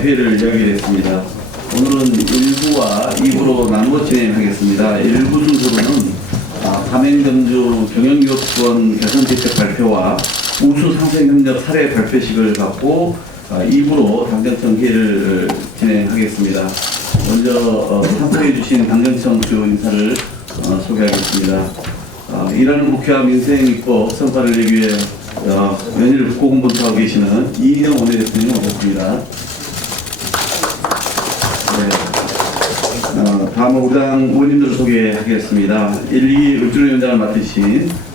회의를 열게 됐습니다. 오늘은 1부와 2부로 나누어 진행하겠습니다. 1부 순서로는 가맹점주 경영요건 개선대책 발표와 우수 상생협력 사례 발표식을 갖고 2부로 당정청 회의를 진행하겠습니다. 먼저 참석해 주신 당정청 주요 인사를 소개하겠습니다. 일하는 국회와 민생입법 성과를 내기 위해 연일 고군분투하고 계시는 이인영 원내대표님 오셨습니다. 다음은 우리 당 의원님들을 소개하겠습니다. 1, 2기 을주로위원장을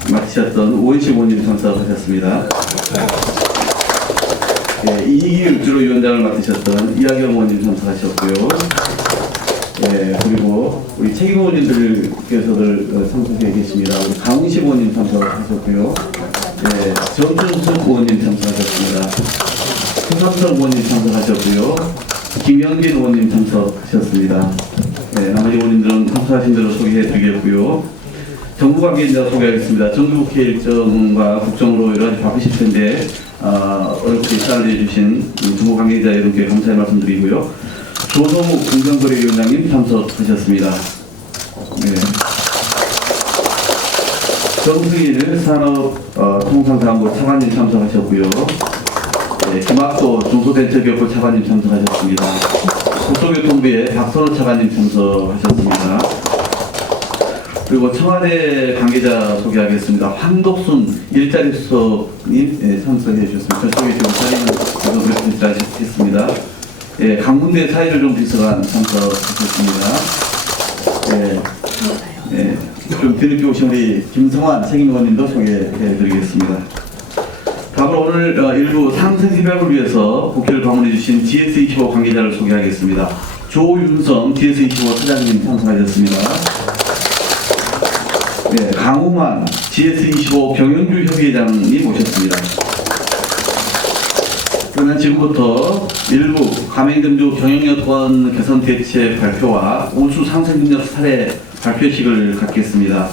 맡으셨던 오원식 의원님 참석하셨습니다. 2기 을주로위원장을 맡으셨던 이하경 의원님 참석하셨고요. 그리고 우리 책임 의원님들께서들 참석해 계십니다. 우리 강훈식 의원님 참석하셨고요. 정준숙 의원님 참석하셨습니다. 최삼성 의원님 참석하셨고요. 김영진 의원님 참석하셨습니다. 나머지 의원님들은 참석하신 대로 소개해드리겠고요. 정부 관계자 소개하겠습니다. 정기국회 일정과 국정으로 여러 가지 바쁘실 텐데 어렵게 시간을 내주신 정부 관계자 여러분께 감사의 말씀드리고요. 조성욱 공정거래위원장님 참석하셨습니다. 정승일 산업통상자원부 차관님 참석하셨고요. 김학도 중소벤처기업부 차관님 참석하셨습니다. 국토교통부의 박선호 차관님 참석하셨습니다. 그리고 청와대 관계자 소개하겠습니다. 황덕순 일자리 수석님 참석해 주셨습니다. 저쪽에 지금 사진을 제작했습니다. 강문대 사회조정 비서관 참석하셨습니다. 좀 뒤늦게 오신 우리 김성환 책임의원님도 소개해드리겠습니다. 다음으로 오늘 일부 상생협약을 위해서 국회를 방문해 주신 GS25 관계자를 소개하겠습니다. 조윤성 GS25 사장님 참석하셨습니다. 강우만 GS25 경영주 협의회장님 모셨습니다. 그러면 지금부터 일부 가맹점주 경영여건 개선 대책 발표와 우수 상생협력 사례 발표식을 갖겠습니다.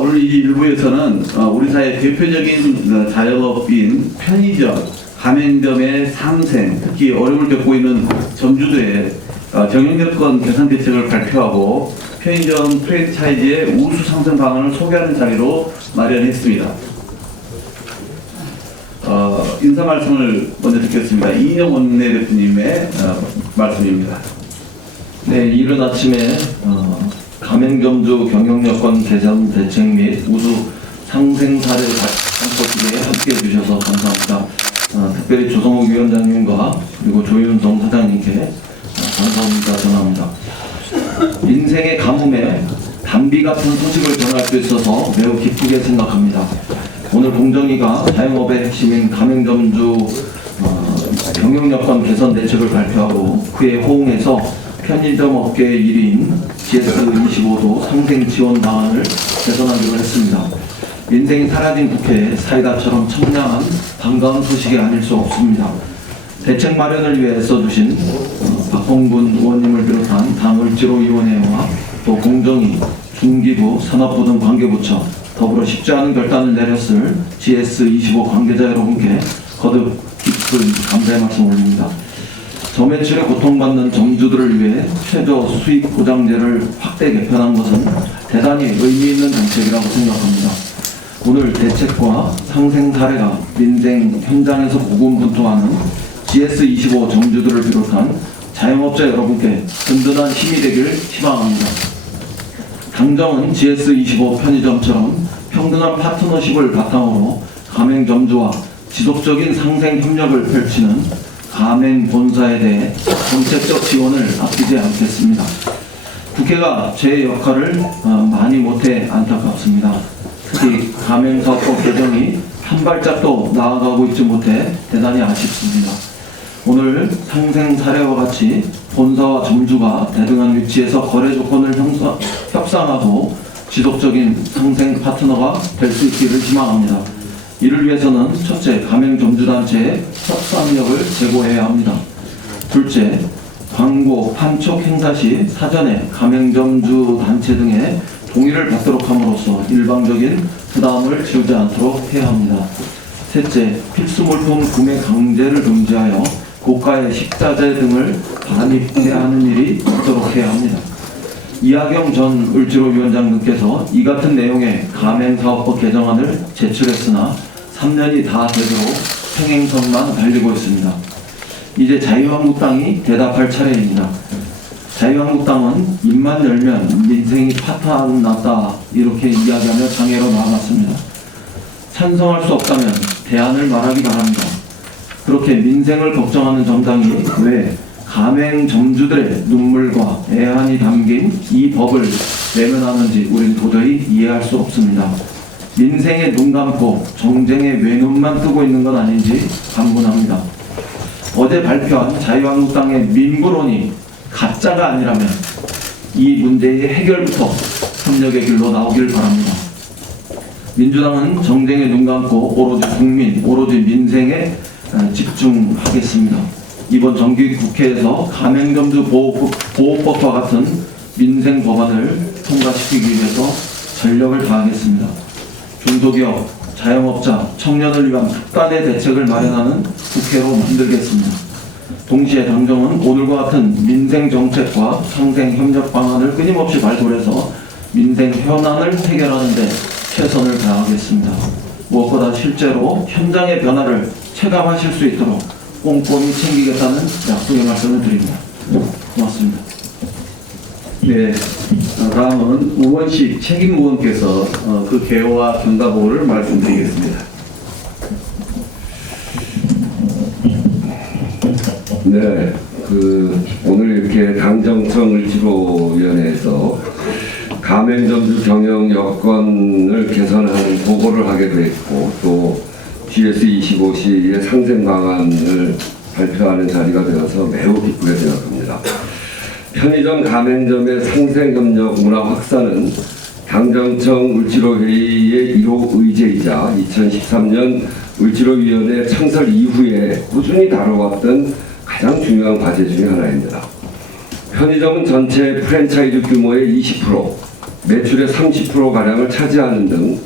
오늘 이 일부에서는 우리 사회 대표적인 자영업인 편의점, 가맹점의 상생, 특히 어려움을 겪고 있는 점주들의 경영여건 개선 대책을 발표하고 편의점 프랜차이즈의 우수 상생 방안을 소개하는 자리로 마련했습니다. 인사 말씀을 먼저 듣겠습니다. 이인영 원내대표님의 말씀입니다. 네, 이른 아침에 가맹점주 경영여건 개선 대책 및 우수 상생 사례 발표식에 함께해 주셔서 감사합니다. 특별히 조성욱 위원장님과 그리고 조윤성 사장님께 감사합니다 전합니다. 인생의 가뭄에 단비 같은 소식을 전할 수 있어서 매우 기쁘게 생각합니다. 오늘 공정위가 자영업의 핵심인 가맹점주 경영여건 개선 대책을 발표하고 그에 호응해서 편의점 업계의 1위인 GS25도 상생 지원 방안을 개선하기로 했습니다. 인생이 사라진 국회에 사이다처럼 청량한 반가운 소식이 아닐 수 없습니다. 대책 마련을 위해 써주신 박홍근 의원님을 비롯한 당 을지로위원회와 또 공정위, 중기부, 산업부 등 관계부처 더불어 쉽지 않은 결단을 내렸을 GS25 관계자 여러분께 거듭 깊은 감사의 말씀 올립니다. 저매출에 고통받는 점주들을 위해 최저 수익 보장제를 확대 개편한 것은 대단히 의미 있는 정책이라고 생각합니다. 오늘 대책과 상생 사례가 민생 현장에서 고군분투하는 GS25 점주들을 비롯한 자영업자 여러분께 든든한 힘이 되길 희망합니다. 당정은 GS25 편의점처럼 평등한 파트너십을 바탕으로 가맹점주와 지속적인 상생 협력을 펼치는 가맹 본사에 대해 정책적 지원을 아끼지 않겠습니다. 국회가 제 역할을 많이 못해 안타깝습니다. 특히 가맹사업법 개정이 한 발짝도 나아가고 있지 못해 대단히 아쉽습니다. 오늘 상생 사례와 같이 본사와 점주가 대등한 위치에서 거래 조건을 협상하고 지속적인 상생 파트너가 될 수 있기를 희망합니다. 이를 위해서는 첫째, 가맹점주단체의 협상력을 제고해야 합니다. 둘째, 광고, 판촉 행사 시 사전에 가맹점주 단체 등의 동의를 받도록 함으로써 일방적인 부담을 지우지 않도록 해야 합니다. 셋째, 필수물품 구매 강제를 금지하여 고가의 식자재 등을 반입해야 하는 일이 없도록 해야 합니다. 이하경 전 을지로위원장님께서 이 같은 내용의 가맹사업법 개정안을 제출했으나 3년이 다 되도록 생행선만 달리고 있습니다. 이제 자유한국당이 대답할 차례입니다. 자유한국당은 입만 열면 민생이 파탄났다 이렇게 이야기하며 장애로 나아갔습니다. 찬성할 수 없다면 대안을 말하기 바랍니다. 그렇게 민생을 걱정하는 정당이 왜 가맹점주들의 눈물과 애환이 담긴 이 법을 외면하는지 우린 도저히 이해할 수 없습니다. 민생에 눈 감고 정쟁에 외눈만 뜨고 있는 건 아닌지 반문합니다. 어제 발표한 자유한국당의 민부론이 가짜가 아니라면 이 문제의 해결부터 협력의 길로 나오길 바랍니다. 민주당은 정쟁에 눈 감고 오로지 국민, 오로지 민생에 집중하겠습니다. 이번 정기국회에서 가맹점주 보호법과 같은 민생 법안을 통과시키기 위해서 전력을 다하겠습니다. 중소기업, 자영업자, 청년을 위한 특단의 대책을 마련하는 국회로 만들겠습니다. 동시에 당정은 오늘과 같은 민생 정책과 상생 협력 방안을 끊임없이 발굴해서 민생 현안을 해결하는 데 최선을 다하겠습니다. 무엇보다 실제로 현장의 변화를 체감하실 수 있도록 꼼꼼히 챙기겠다는 약속의 말씀을 드립니다. 고맙습니다. 네, 다음은 우원식 책임무원께서 그 개요와 경과보를 말씀드리겠습니다. 네, 오늘 이렇게 당정청 을지로위원회에서 가맹점주 경영 여건을 개선하는 보고를 하게 됐고 또 GS25시의 상생 방안을 발표하는 자리가 되어서 매우 기쁘게 생각합니다. 편의점 가맹점의 상생 협력 문화 확산은 당정청 을지로회의의 1호 의제이자 2013년 을지로위원회 창설 이후에 꾸준히 다뤄왔던 가장 중요한 과제 중에 하나입니다. 편의점은 전체 프랜차이즈 규모의 20%, 매출의 30%가량을 차지하는 등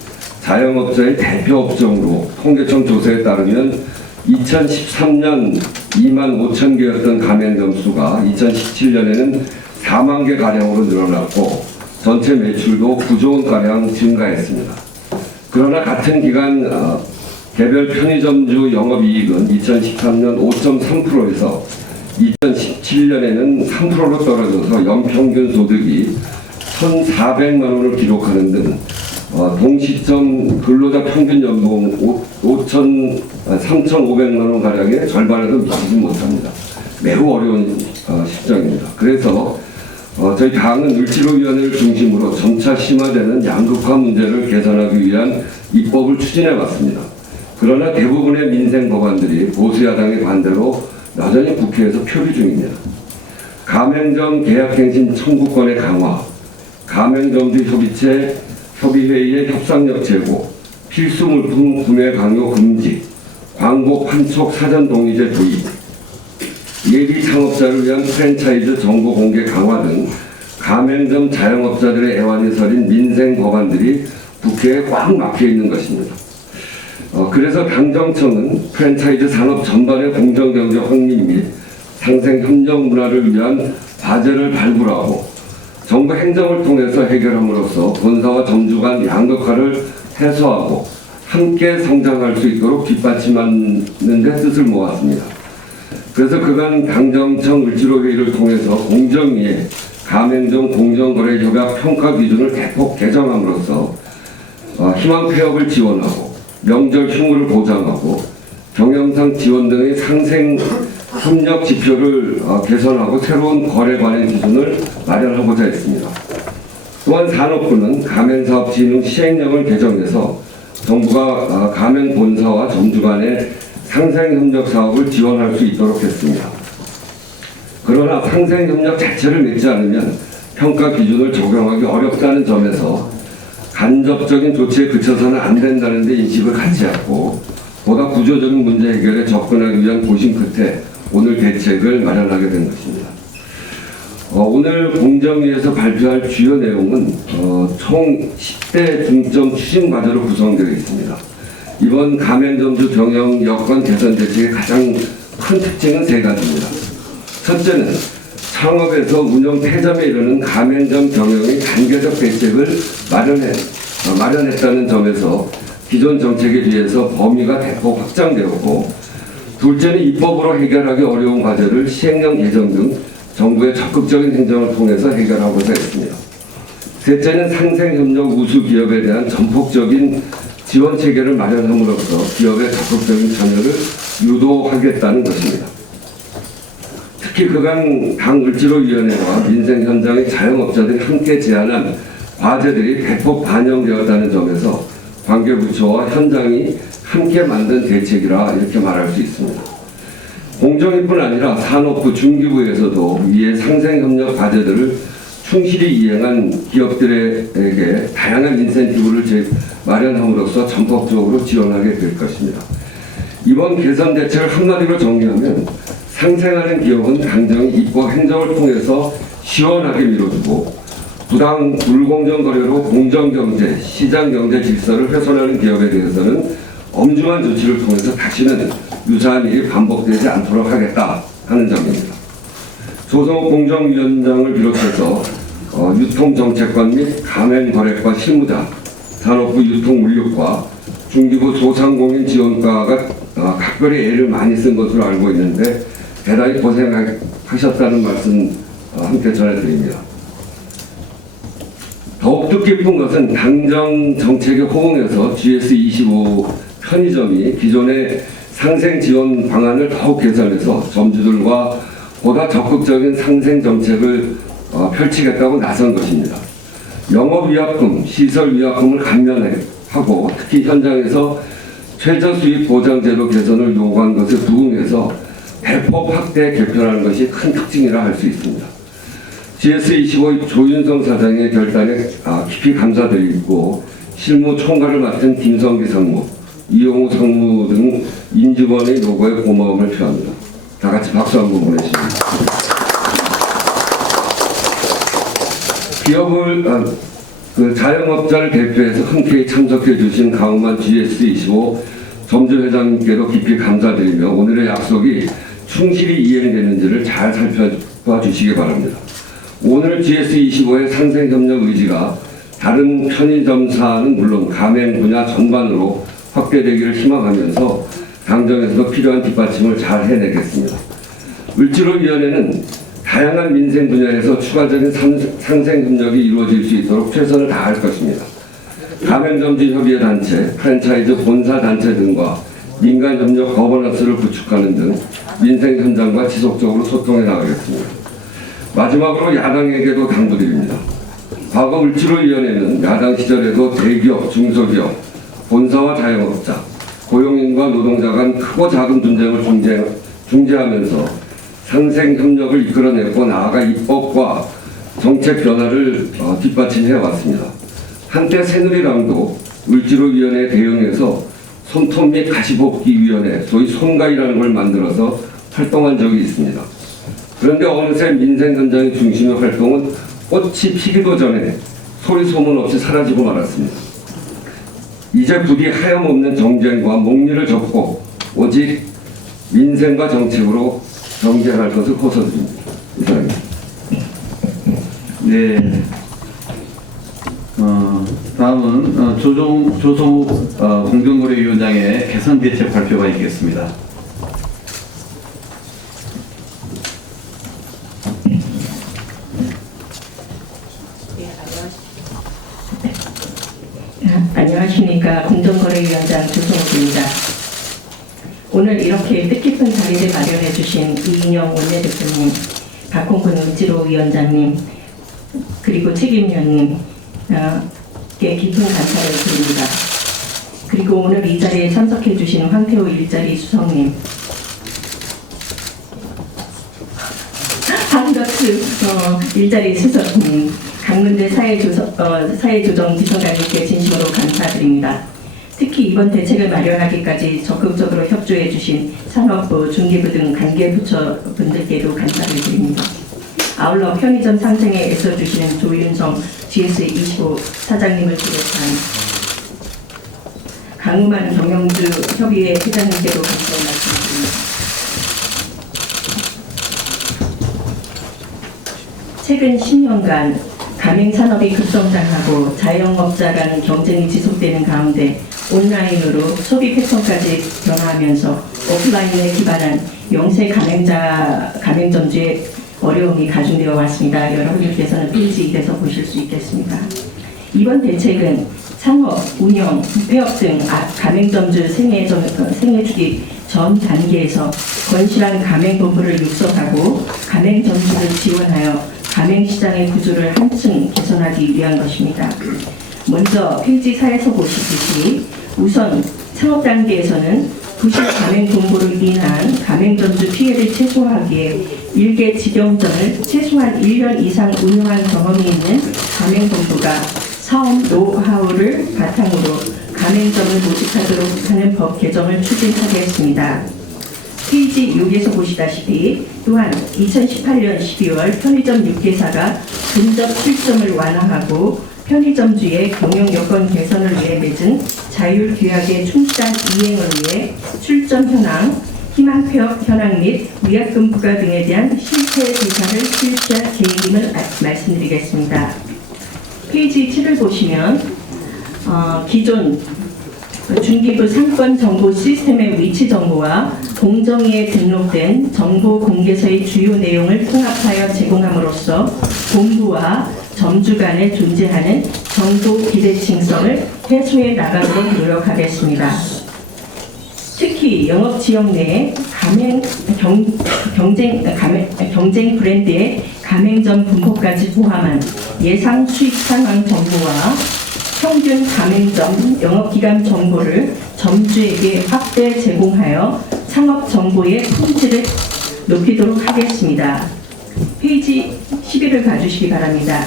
자영업자의 대표 업종으로 통계청 조사에 따르면 2013년 2만 5천 개였던 가맹점 수가 2017년에는 4만 개 가량으로 늘어났고 전체 매출도 9조 원가량 증가했습니다. 그러나 같은 기간 개별 편의점주 영업이익은 2013년 5.3%에서 2017년에는 3%로 떨어져서 연평균 소득이 1,400만 원을 기록하는 등 동시점 근로자 평균 연봉 3,500만 원 가량의 절반에도 미치지 못합니다. 매우 어려운 실정입니다. 그래서 저희 당은 을지로위원회를 중심으로 점차 심화되는 양극화 문제를 개선하기 위한 입법을 추진해 왔습니다. 그러나 대부분의 민생 법안들이 보수야당의 반대로 여전히 국회에서 표류 중입니다. 가맹점 계약갱신 청구권의 강화, 가맹점주 협의체 협의회의의 협상력 제고, 필수물품 구매 강요 금지, 광고 판촉 사전 동의제 도입, 예비 창업자를 위한 프랜차이즈 정보 공개 강화 등 가맹점 자영업자들의 애환이 서린 민생 법안들이 국회에 꽉 막혀 있는 것입니다. 그래서 당정청은 프랜차이즈 산업 전반의 공정경제 확립 및 상생 협력 문화를 위한 과제를 발굴하고 정부 행정을 통해서 해결함으로써 본사와 점주 간 양극화를 해소하고 함께 성장할 수 있도록 뒷받침하는 데 뜻을 모았습니다. 그래서 그간 당정청 을지로회의를 통해서 공정위에 가맹점 공정거래협약 평가 기준을 대폭 개정함으로써 희망 폐업을 지원하고 명절 휴무를 보장하고 경영상 지원 등의 상생 협력 지표를 개선하고 새로운 거래 관행 기준을 마련하고자 했습니다. 또한 산업부는 가맹사업진흥 시행령을 개정해서 정부가 가맹 본사와 점주 간의 상생협력 사업을 지원할 수 있도록 했습니다. 그러나 상생협력 자체를 맺지 않으면 평가 기준을 적용하기 어렵다는 점에서 간접적인 조치에 그쳐서는 안 된다는 데 인식을 같이 했고 보다 구조적인 문제 해결에 접근하기 위한 고심 끝에 오늘 대책을 마련하게 된 것입니다. 오늘 공정위에서 발표할 주요 내용은 총 10대 중점 추진 과제로 구성되어 있습니다. 이번 가맹점주 경영 여건 개선 대책의 가장 큰 특징은 세 가지입니다. 첫째는 창업에서 운영 폐점에 이르는 가맹점 경영의 단계적 대책을 마련했다는 점에서 기존 정책에 비해서 범위가 대폭 확장되었고, 둘째는 입법으로 해결하기 어려운 과제를 시행령 개정 등 정부의 적극적인 행정을 통해서 해결하고자 했습니다. 셋째는 상생협력 우수 기업에 대한 전폭적인 지원 체계를 마련함으로써 기업의 적극적인 참여를 유도하겠다는 것입니다. 특히 그간 당을지로위원회와 민생 현장의 자영업자들이 함께 제안한 과제들이 대폭 반영되었다는 점에서 관계부처와 현장이 함께 만든 대책이라 이렇게 말할 수 있습니다. 공정위뿐 아니라 산업부, 중기부에서도 이에 상생협력 과제들을 충실히 이행한 기업들에게 다양한 인센티브를 마련함으로써 전폭적으로 지원하게 될 것입니다. 이번 개선 대책을 한마디로 정리하면 상생하는 기업은 당장의 입법 행정을 통해서 시원하게 밀어주고, 부당 불공정 거래로 공정경제, 시장경제 질서를 훼손하는 기업에 대해서는 엄중한 조치를 통해서 다시는 유사한 일이 반복되지 않도록 하겠다 하는 점입니다. 조성욱 공정위원장을 비롯해서 유통정책관 및 가맹거래과 실무자, 산업부 유통물류과, 중기부 소상공인지원과가 각별히 애를 많이 쓴 것으로 알고 있는데 대단히 고생하셨다는 말씀 함께 전해드립니다. 더욱 뜻깊은 것은 당정 정책에 호응해서 GS25 편의점이 기존의 상생 지원 방안을 더욱 개선해서 점주들과 보다 적극적인 상생 정책을 펼치겠다고 나선 것입니다. 영업위약금, 시설위약금을 감면하고 특히 현장에서 최저수익 보장제도 개선을 요구한 것에 부응해서 대폭 확대 개편하는 것이 큰 특징이라 할 수 있습니다. GS25 조윤성 사장의 결단에 깊이 감사드리고, 실무 총괄을 맡은 김성기 상무, 이용우 상무 등 임직원의 노고에 고마움을 표합니다. 다 같이 박수 한번 보내십니다. 자영업자를 대표해서 흔쾌히 참석해 주신 강우만 GS25 점주회장님께도 깊이 감사드리며 오늘의 약속이 충실히 이행되는지를 잘 살펴봐 주시기 바랍니다. 오늘 GS25의 상생협력 의지가 다른 편의점사는 물론 가맹 분야 전반으로 확대되기를 희망하면서 당정에서도 필요한 뒷받침을 잘 해내겠습니다. 을지로위원회는 다양한 민생 분야에서 추가적인 상생협력이 이루어질 수 있도록 최선을 다할 것입니다. 가맹점주협의회 단체, 프랜차이즈 본사 단체 등과 민간협력 거버넌스를 구축하는 등 민생 현장과 지속적으로 소통해 나가겠습니다. 마지막으로 야당에게도 당부드립니다. 과거 을지로위원회는 야당 시절에도 대기업, 중소기업, 본사와 자영업자, 고용인과 노동자 간 크고 작은 분쟁을 중재하면서 상생협력을 이끌어냈고 나아가 입법과 정책 변화를 뒷받침해 왔습니다. 한때 새누리당도 을지로위원회 대응해서 손톱 및 가시복귀위원회, 소위 손가위라는 걸 만들어서 활동한 적이 있습니다. 그런데 어느새 민생 현장의 중심의 활동은 꽃이 피기도 전에 소리 소문 없이 사라지고 말았습니다. 이제 부디 하염없는 정쟁과 목리를 접고 오직 민생과 정책으로 경쟁할 것을 호소드립니다. 이상입니다. 네. 다음은 조성욱 공정거래위원장의 개선 대책 발표가 있겠습니다. 안녕하십니까. 공정거래위원장 조성욱입니다. 오늘 이렇게 뜻깊은 자리를 마련해 주신 이인영 원내대표님, 박홍근 을지로위원장님, 그리고 책임위원님께 깊은 감사를 드립니다. 그리고 오늘 이 자리에 참석해 주신 황태호 일자리 수석님, 한덕수 일자리 수석님, 강문대 사회조정비서관님께 진심으로 감사드립니다. 특히 이번 대책을 마련하기까지 적극적으로 협조해 주신 산업부, 중기부 등 관계부처 분들께도 감사를 드립니다. 아울러 편의점 상생에 애써주시는 조윤성 GS25 사장님을 비롯한 강우만 경영주 협의회 회장님께도 감사의 말씀드립니다. 최근 10년간 가맹산업이 급성장하고 자영업자라는 경쟁이 지속되는 가운데 온라인으로 소비 패턴까지 변화하면서 오프라인에 기반한 영세 가맹점주의 어려움이 가중되어 왔습니다. 여러분들께서는 페이지 2에서 보실 수 있겠습니다. 이번 대책은 창업, 운영, 폐업 등 가맹점주 생애주기 전 단계에서 건실한 가맹본부를 육성하고 가맹점주를 지원하여 가맹시장의 구조를 한층 개선하기 위한 것입니다. 먼저 페이지 4에서 보시듯이 우선 창업 단계에서는 부실 가맹본부로 인한 가맹점주 피해를 최소화하기에 일개 직영점을 최소한 1년 이상 운영한 경험이 있는 가맹본부가 사업 노하우를 바탕으로 가맹점을 모집하도록 하는 법 개정을 추진하겠습니다. 페이지 6에서 보시다시피 또한 2018년 12월 편의점 6개사가 근접 출점을 완화하고 편의점주의 경영 여건 개선을 위해 맺은 자율계약의 충실한 이행을 위해 출점 현황, 희망 폐업 현황 및 위약금 부과 등에 대한 실태 조사를 실시할 계획임을 말씀드리겠습니다. 페이지 7을 보시면 기존 중기부 상권 정보 시스템의 위치 정보와 공정위에 등록된 정보 공개서의 주요 내용을 통합하여 제공함으로써 본부와 점주 간에 존재하는 정보 비대칭성을 해소해 나가도록 노력하겠습니다. 특히 영업 지역 내 경쟁 브랜드의 가맹점 분포까지 포함한 예상 수익 상황 정보와 평균 가맹점 영업기간 정보를 점주에게 확대 제공하여 창업 정보의 품질을 높이도록 하겠습니다. 페이지 11을 봐주시기 바랍니다.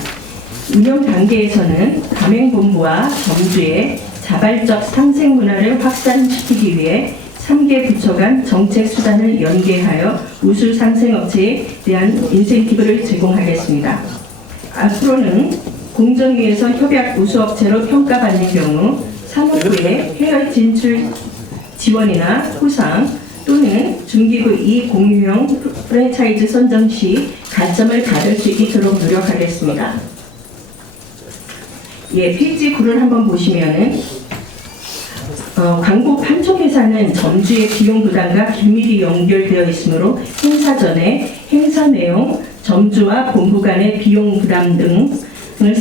운영 단계에서는 가맹본부와 점주의 자발적 상생 문화를 확산시키기 위해 3개 부처 간 정책 수단을 연계하여 우수 상생업체에 대한 인센티브를 제공하겠습니다. 앞으로는 공정위에서 협약 우수업체로 평가받는 경우 산업부의 해외 진출 지원이나 포상 또는 중기부 이공유형 프랜차이즈 선정 시 가점을 받을 수 있도록 노력하겠습니다. 페이지 9를 한번 보시면은 광고 판촉 회사는 점주의 비용 부담과 긴밀히 연결되어 있으므로 행사 전에 행사 내용, 점주와 본부 간의 비용 부담 등을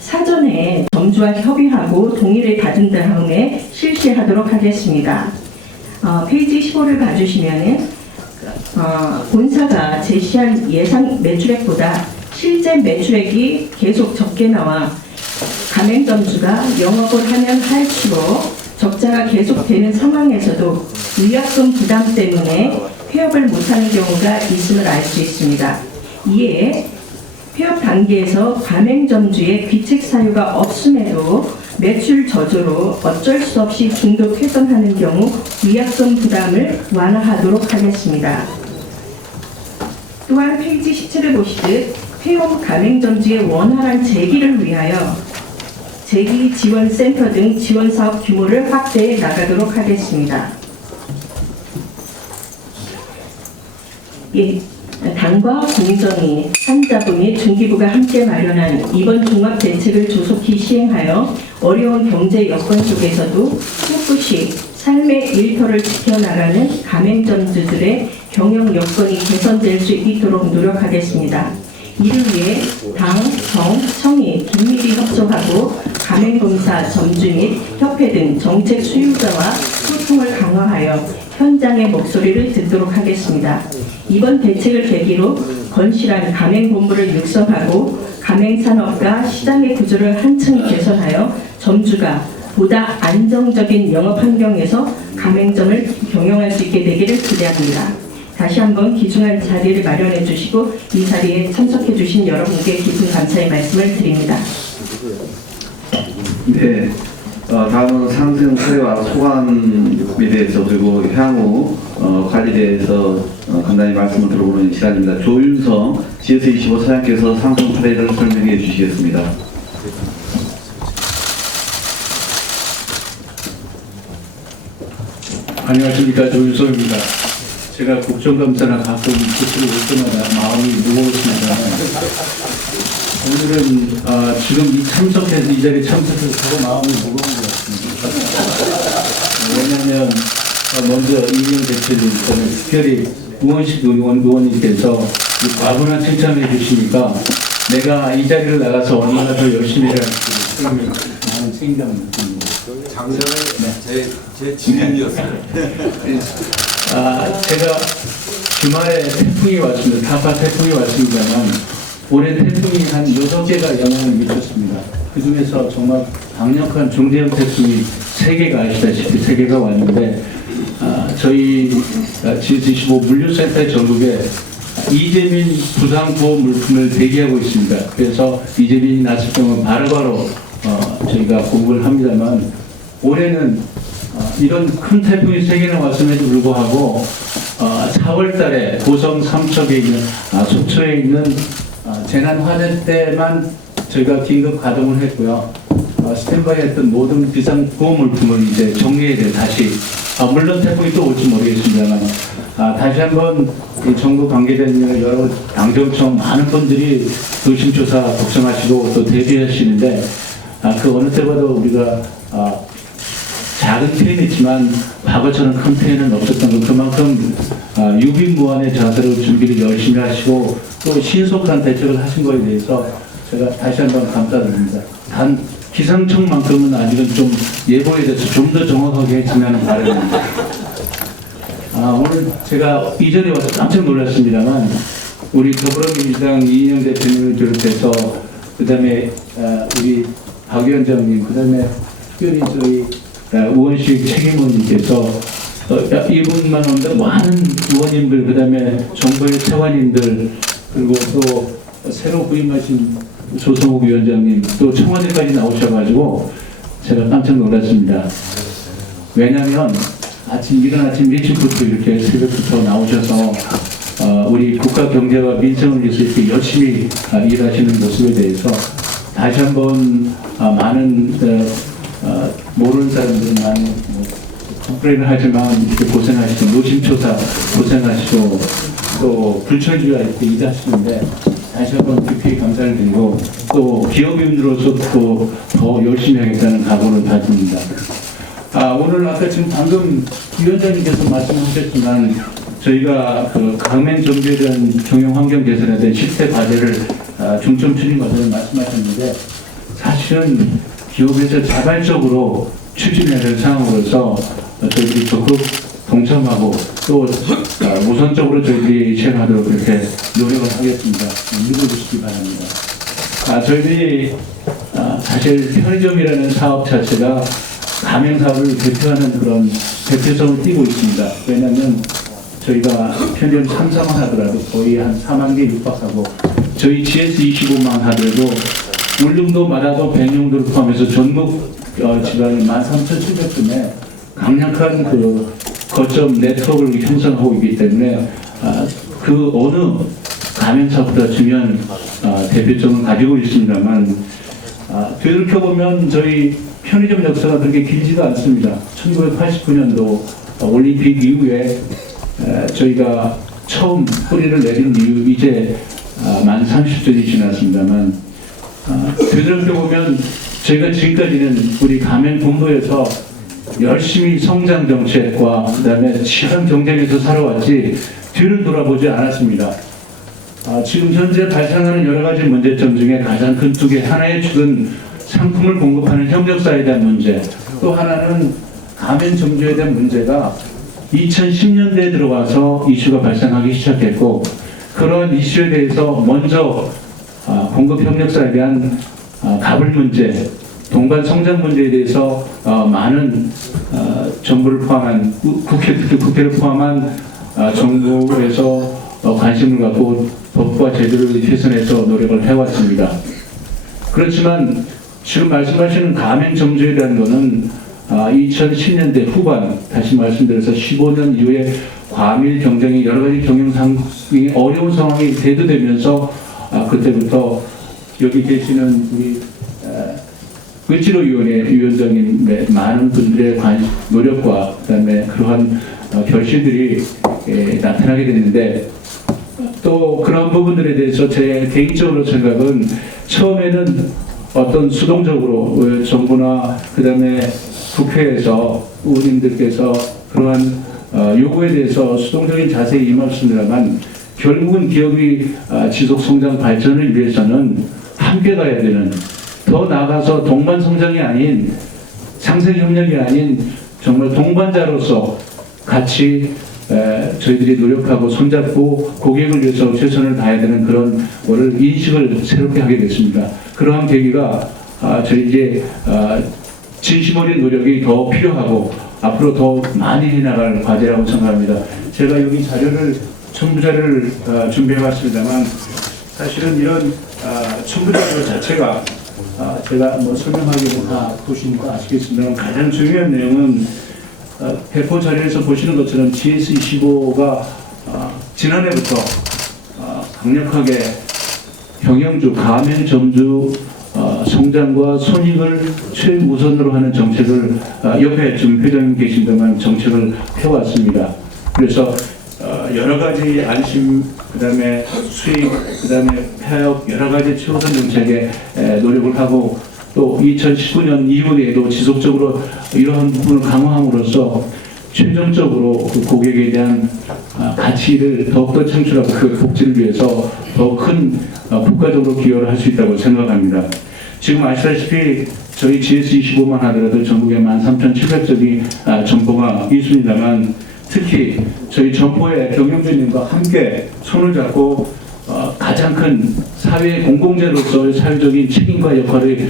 사전에 점주와 협의하고 동의를 받은 다음에 실시하도록 하겠습니다. 페이지 15를 봐주시면은 본사가 제시한 예상 매출액보다 실제 매출액이 계속 적게 나와 가맹점주가 영업을 하면 할수록 적자가 계속되는 상황에서도 위약금 부담 때문에 폐업을 못하는 경우가 있음을 알 수 있습니다. 이에 폐업 단계에서 가맹점주의 귀책 사유가 없음에도 매출 저조로 어쩔 수 없이 중도 폐선하는 경우 위약금 부담을 완화하도록 하겠습니다. 또한 페이지 17을 보시듯 폐업 가맹점주의 원활한 재기를 위하여 재기 지원센터 등 지원사업 규모를 확대해 나가도록 하겠습니다. 당과 공정위, 산자부 및 중기부가 함께 마련한 이번 종합대책을 조속히 시행하여 어려운 경제 여건 속에서도 꿋꿋이 삶의 일터를 지켜나가는 가맹점주들의 경영 여건이 개선될 수 있도록 노력하겠습니다. 이를 위해 당, 정, 청이 긴밀히 협조하고 가맹공사, 점주 및 협회 등 정책 수요자와 소통을 강화하여 현장의 목소리를 듣도록 하겠습니다. 이번 대책을 계기로 건실한 가맹본부를 육성하고 가맹산업과 시장의 구조를 한층 개선하여 점주가 보다 안정적인 영업 환경에서 가맹점을 경영할 수 있게 되기를 기대합니다. 다시 한번 귀중한 자리를 마련해 주시고 이 자리에 참석해 주신 여러분께 깊은 감사의 말씀을 드립니다. 네, 다음은 상승 사례와 소감에 대해서 그리고 향후 관리에 대해서 간단히 말씀을 들어보는 시간입니다. 조윤성 GS25 사장께서 상승 사례를 설명해 주시겠습니다. 안녕하십니까, 조윤성입니다. 제가 국정감사나 가끔 그쪽으로 올 때마다 마음이 무거웠습니다. 오늘은 지금 이 자리에 참석해서 더 마음이 무거운 것 같습니다. 왜냐하면 먼저 이명 대표님, 저는 특별히 우원식 의원님께서 과분한 칭찬을 해주시니까 내가 이 자리를 나가서 얼마나 더 열심히 해야 할지 많은 책임감을 느낍니다. 작년에 제 지인이었어요. 제가 주말에 태풍이 왔습니다. 타파 태풍이 왔습니다만 올해 태풍이 한 6개가 영향을 미쳤습니다. 그 중에서 정말 강력한 중대형 태풍이 3개가 아시다시피 3개가 왔는데 저희 GS25 물류센터 전국에 이재민 부상보험 물품을 대기하고 있습니다. 그래서 이재민이 났을 경우 바로바로 저희가 공급을 합니다만 올해는 이런 큰 태풍이 3개나 왔음에도 불구하고 4월 달에 고성 삼척에 있는 속초에 있는 재난화재때만 저희가 긴급 가동을 했고요. 스탠바이 했던 모든 비상보험 물품을 이제 정리해야 돼 다시. 물론 태풍이 또 올지 모르겠습니다만 다시 한번 이 정부 관계자님 여러 당정청 많은 분들이 의심조사 걱정하시고 또 대비하시는데 그 어느 때보다 우리가 작은 피해이지만 과거처럼 큰 피해는 없었던 것 그만큼 유비무환의 자세로 준비를 열심히 하시고 또 신속한 대책을 하신 것에 대해서 제가 다시 한번 감사드립니다. 단 기상청만큼은 아직은 좀 예보에 대해서 좀 더 정확하게 했으면 바랍니다. 오늘 제가 이전에 와서 깜짝 놀랐습니다만 우리 더불어민주당 이인영 대표님을 비롯해서 그 다음에 우리 박 위원장님 그 다음에 특별히 저희 우원식 책임의원님께서 이분만 없는데 많은 의원님들 그 다음에 정부의 차관님들 그리고 또 새로 부임하신 조성욱 위원장님 또 청와대까지 나오셔가지고 제가 깜짝 놀랐습니다. 왜냐하면 이른 아침 일찍부터 이렇게 새벽부터 나오셔서 우리 국가 경제와 민생을 위해서 이렇게 열심히 일하시는 모습에 대해서 다시 한번 많은 모르는 사람들은 많이 컴플레인을 하지만 이렇게 고생하시고 노심초사 고생하시고 또 불철주야 이렇게 일하시는데 다시 한번 깊이 감사를 드리고 또 기업인으로서 또 더 열심히 하겠다는 각오를 다집니다. 오늘 아까 지금 방금 위원장님께서 말씀하셨지만 저희가 그 강맹 정비에 대한 경영 환경 개선에 대한 실태 과제를 중점 추진 과제를 말씀하셨는데 사실은 기업에서 자발적으로 추진해야 될 상황으로서 저희들이 적극 동참하고 또 우선적으로 저희들이 실행하도록 그렇게 노력을 하겠습니다. 믿어주시기 바랍니다. 저희들이 사실 편의점이라는 사업 자체가 가맹사업을 대표하는 그런 대표성을 띠고 있습니다. 왜냐하면 저희가 편의점 참사만 하더라도 거의 한 4만 개 육박하고 저희 GS25만 하더라도 울릉도마다도 100명도를 포함해서 전국 지방이 13,700점에 강력한 그 거점 네트워크를 형성하고 있기 때문에 그 어느 가맹사보다 중요한 대표성을 가지고 있습니다만 되돌켜보면 저희 편의점 역사가 그렇게 길지가 않습니다. 1989년도 올림픽 이후에 저희가 처음 뿌리를 내린 이후 이제 만 30년이 지났습니다만 되돌켜보면 저희가 지금까지는 우리 가맹본부에서 열심히 성장 정책과 그다음에 치열한 경쟁에서 살아왔지 뒤를 돌아보지 않았습니다. 지금 현재 발생하는 여러 가지 문제점 중에 가장 큰 두 개, 하나의 축은 상품을 공급하는 협력사에 대한 문제, 또 하나는 가맹 정조에 대한 문제가 2010년대에 들어와서 이슈가 발생하기 시작했고 그런 이슈에 대해서 먼저 공급 협력사에 대한 가불 문제, 동반 성장 문제에 대해서 많은 정부를 포함한 특히 국회를 포함한 정부에서 관심을 갖고 법과 제도를 개선해서 노력을 해왔습니다. 그렇지만 지금 말씀하시는 가맹점주에 대한 거는 2010년대 후반, 다시 말씀드려서 15년 이후에 과밀 경쟁이 여러 가지 경영 상황이 어려운 상황이 대두되면서 그때부터 여기 계시는 우리 을지로위원회 위원장님의 많은 분들의 노력과 그다음에 그러한 결실들이 나타나게 됐는데, 또 그런 부분들에 대해서 제 개인적으로 생각은 처음에는 어떤 수동적으로 정부나 그다음에 국회에서 의원님들께서 그러한 요구에 대해서 수동적인 자세에 임했습니다만, 결국은 기업이 지속 성장 발전을 위해서는 함께 가야 되는, 더 나아가서 동반 성장이 아닌 상생 협력이 아닌 정말 동반자로서 같이 저희들이 노력하고 손잡고 고객을 위해서 최선을 다해야 되는 그런 거를 인식을 새롭게 하게 됐습니다. 그러한 계기가 저희 이제 진심 어린 노력이 더 필요하고 앞으로 더 많이 해나갈 과제라고 생각합니다. 제가 여기 첨부자료를 준비해봤습니다만, 사실은 이런 첨부자료 자체가 제가 뭐 설명하기로 다 보시니까 아시겠습니다만, 가장 중요한 내용은 배포 자료에서 보시는 것처럼 GS25가 지난해부터 강력하게 경영주, 가맹점주 성장과 손익을 최우선으로 하는 정책을 옆에 지금 회장님 계신데만 정책을 펴왔습니다. 그래서 여러 가지 안심, 그다음에 수익, 그다음에 폐업 여러 가지 최우선 정책에 노력을 하고, 또 2019년 이후에도 지속적으로 이러한 부분을 강화함으로써 최종적으로 그 고객에 대한 가치를 더욱더 창출하고 그 복지를 위해서 더 큰 국가적으로 기여를 할 수 있다고 생각합니다. 지금 아시다시피 저희 GS25만 하더라도 전국에 13,700점이 점포가 있습니다만, 특히 저희 점포의 경영진님과 함께 손을 잡고 가장 큰 사회 공공재로서의 사회적인 책임과 역할이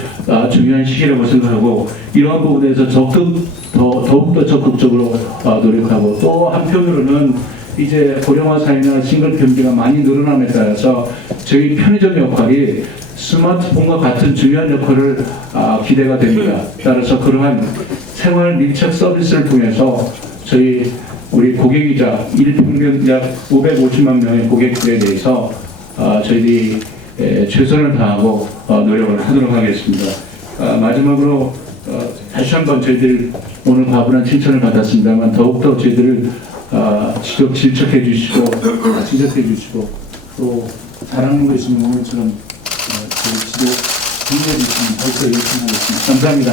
중요한 시기라고 생각하고, 이러한 부분에서 더욱더 적극적으로 노력하고, 또 한편으로는 이제 고령화 사회나 싱글 편기가 많이 늘어남에 따라서 저희 편의점 역할이 스마트폰과 같은 중요한 역할을 기대가 됩니다. 따라서 그러한 생활 밀착 서비스를 통해서 저희 우리 고객이자 일평균 약 550만 명의 고객들에 대해서 저희들이 최선을 다하고 노력을 하도록 하겠습니다. 마지막으로 다시 한번 저희들 오늘 과분한 칭찬을 받았습니다만, 더욱더 저희들을 질책해 주시고 진척해 주시고, 또 잘하는 거 있으면 오늘처럼 저희 지도 공유해 주시면 더욱더 열심히 하겠습니다. 감사합니다.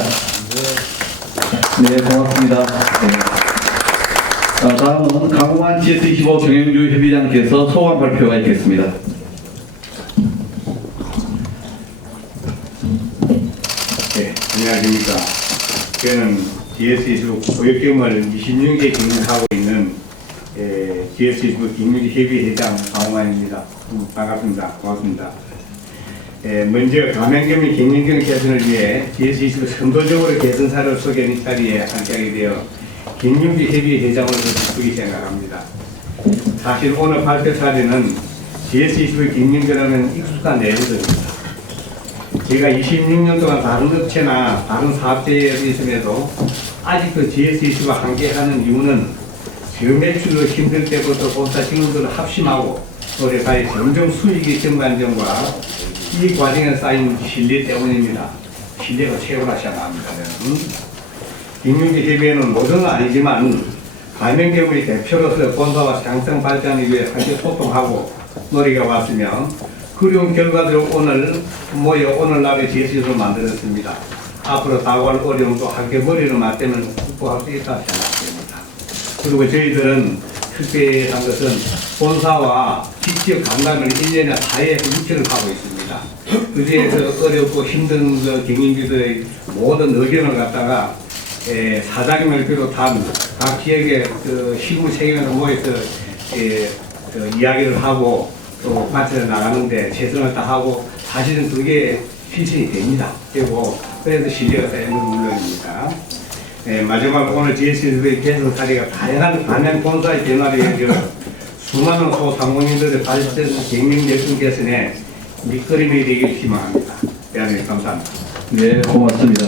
네, 고맙습니다. 다음은 강호환 GS25 경영주 협의장께서 소감 발표가 있겠습니다. 네, 안녕하십니까. 저는 GS25 고역경험을 26개 경영하고 있는 GS25 경영주 협의회장 강호환입니다. 반갑습니다. 고맙습니다. 먼저 가맹점의 경영경 개선을 위해 GS25 선도적으로 개선사를 소개하는 자리에 함께하게 되어 경영주 협의회장으로서 기쁘게 생각합니다. 사실 오늘 발표 사례는 GS25 경영주라는 익숙한 내용들입니다. 제가 26년 동안 다른 업체나 다른 사업체에 있음에도 아직도 GS25와 함께하는 이유는 저매출로 힘들 때부터 본사 직원들을 합심하고 노력하여 점점 수익이 증가한 점과 이 과정에 쌓인 신뢰 때문입니다. 신뢰가 최고라 생각합니다. 경영주 협의회는 모두는 아니지만 가맹점의 대표로서 본사와 상생 발전을 위해 함께 소통하고 노력해 왔으며, 그런 결과들을 오늘 모여 오늘날의 GS25를 만들었습니다. 앞으로 다가올 어려움도 함께 머리를 맞대면 극복할 수 있다 생각합니다. 그리고 저희들은 특별히 한 것은 본사와 직접 간담을 1년에 4회 유치를 하고 있습니다. 그중에서 어렵고 힘든 경영주들의 모든 의견을 갖다가 사장님을 비롯한 각 지역의 실무 책임에서 모여서 이야기를 하고 또 관찰해 나가는데 최선을 다하고, 사실은 그게 실천이 됩니다. 그리고 그래서 신뢰가 쌓이는 물론입니다. 마지막으로 오늘 GS25의 개선 사례가 다양한 가맹 본사의 변화를 이어져 수많은 소상공인들의 발전 경영 열정 개선에 밑거름이 되길 희망합니다. 대한민국 감사합니다. 네, 고맙습니다.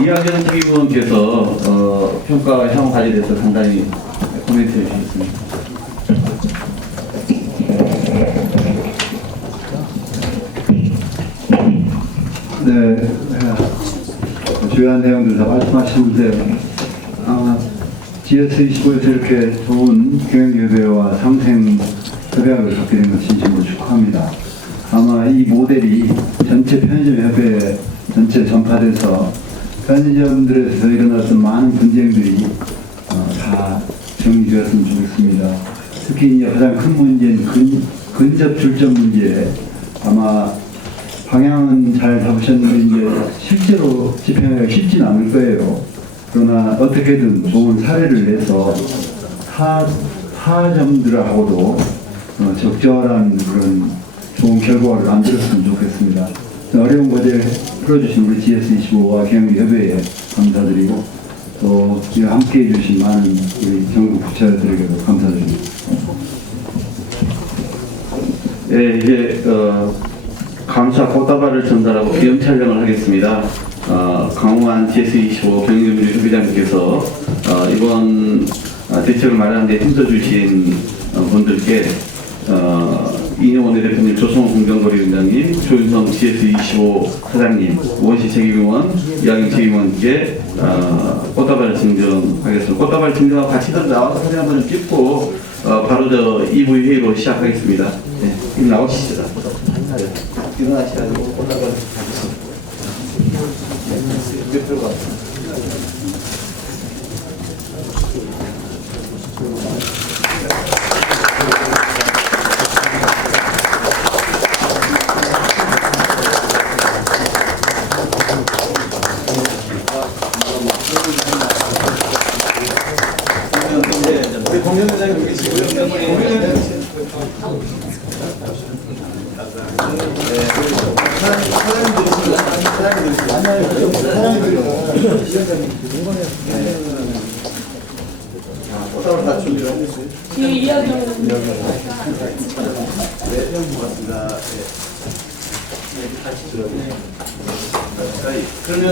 이학연 책임위원께서 평가와 향후 과제에 대해서 간단히 코멘트 해주시겠습니다. 네, 주요한 내용들 다 말씀하셨는데 GS25에서 이렇게 좋은 경영협회와 상생 협약을 갖게 된 것 진심으로 축하합니다. 아마 이 모델이 전체 편의점협회 전체 전파돼서 편의점들에서 일어났던 많은 분쟁들이 다 정리되었으면 좋겠습니다. 특히 이제 가장 큰 문제는 근접 출점 문제. 아마 방향은 잘 잡으셨는데 이제 실제로 집행하기가 쉽진 않을 거예요. 그러나 어떻게든 좋은 사례를 내서 타점들하고도 적절한 그런 좋은 결과를 만들었으면 좋겠습니다. 어려운 과제 풀어주신 우리 GS25와 경영협회에 감사드리고 또 함께해 주신 많은 우리 전국 부처들에게도 감사드립니다. 네, 이제 감사 꽃다발을 전달하고 기념 촬영을 하겠습니다. 강호환 GS25 경영협의장님께서 이번 대책을 마련하는 데 힘써주신 분들께 이인영 원내대표님, 조성호 공정거래위원장님, 조윤성 GS25 사장님, 우원시 책임위원, 이학영 책임위원께 꽃다발을 증정하겠습니다. 꽃다발 증정하고 같이 나와서 사진 한번 찍고 바로 저 2부 회의로 시작하겠습니다. 네, 지금 나오시죠. 일어나시라고 꽃다발을 가겠습니다. 대표가 우리 공연회장님 여기 계시고요. 꽃다발 다 준비를 이 이야기는 고맙습니다. 그러면